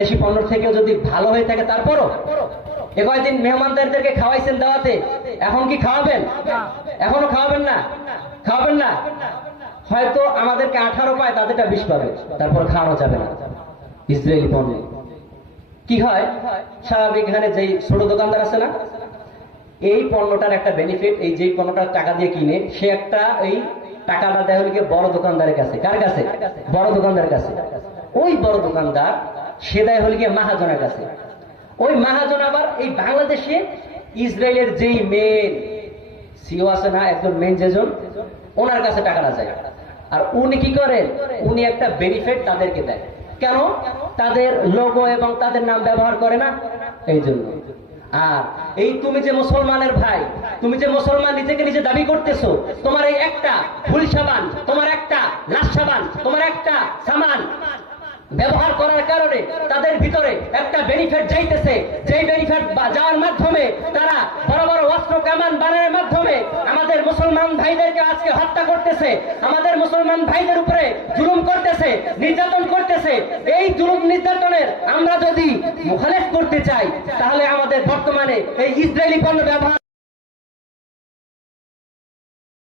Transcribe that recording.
দেশি পণ্য থেকেও যদি ভালো হয়ে থাকে তারপরও এ কয়েকদিন মেহমানদারদেরকে খাওয়াইছেন দাওয়াতে, এখন কি খাওয়াবেন? এখনো খাওয়াবেন না? খাওয়াবেন না? হয়তো আমাদেরকে 18 পায়, তাদেরটা 20 পাবে, তারপর খাওয়ানো যাবে না ইসরায়েলি পণ্য। কি হয়, স্বাভাবিক এখানে যেই ছোট দোকানদার আছে না, এই পণ্যটার একটা বেনিফিট, এই যে পণ্যটার টাকা দিয়ে কিনে সে একটা এই টাকাটা দেয় হলো বড় দোকানদারের কাছে। কার কাছে? বড় দোকানদারের কাছে। ওই বড় দোকানদার সে দেয় হলো মাহাজনের কাছে। ওই মাহাজন আবার এই বাংলাদেশে ইসরায়েলের যেই মেন সিও আছে না, একজন মেন যেজন, ওনার কাছে টাকাটা যায়। আর উনি কি করেন, উনি একটা বেনিফিট তাদেরকে দেয়। কেন? তাদের লোগো এবং তাদের নাম ব্যবহার করে না, এই জন্য। আর এই তুমি যে মুসলমানের ভাই, তুমি যে মুসলমান নিজেকে নিজে দাবি করতেছো, তোমার এই একটা ফুল সাবান, তোমার একটা লাশ সাবান, তোমার একটা সামান ব্যবহার করার কারণে তাদের ভিতরে একটা বেনিফিট যাইতেছে, যেই বেনিফিট যাওয়ার মাধ্যমে তারা বড় বড় অস্ত্র কামান বানানোর মাধ্যমে আমাদের মুসলমান ভাইদেরকে আজকে হত্যা করতেছে, আমাদের মুসলমান ভাইদের উপরে জুলুম করতেছে, নির্যাতন করতেছে। এই জুলুম নির্যাতনের আমরা যদি মুখালেফ করতে চাই, তাহলে আমাদের বর্তমানে এই ইসরায়েলি পণ্য ব্যবহার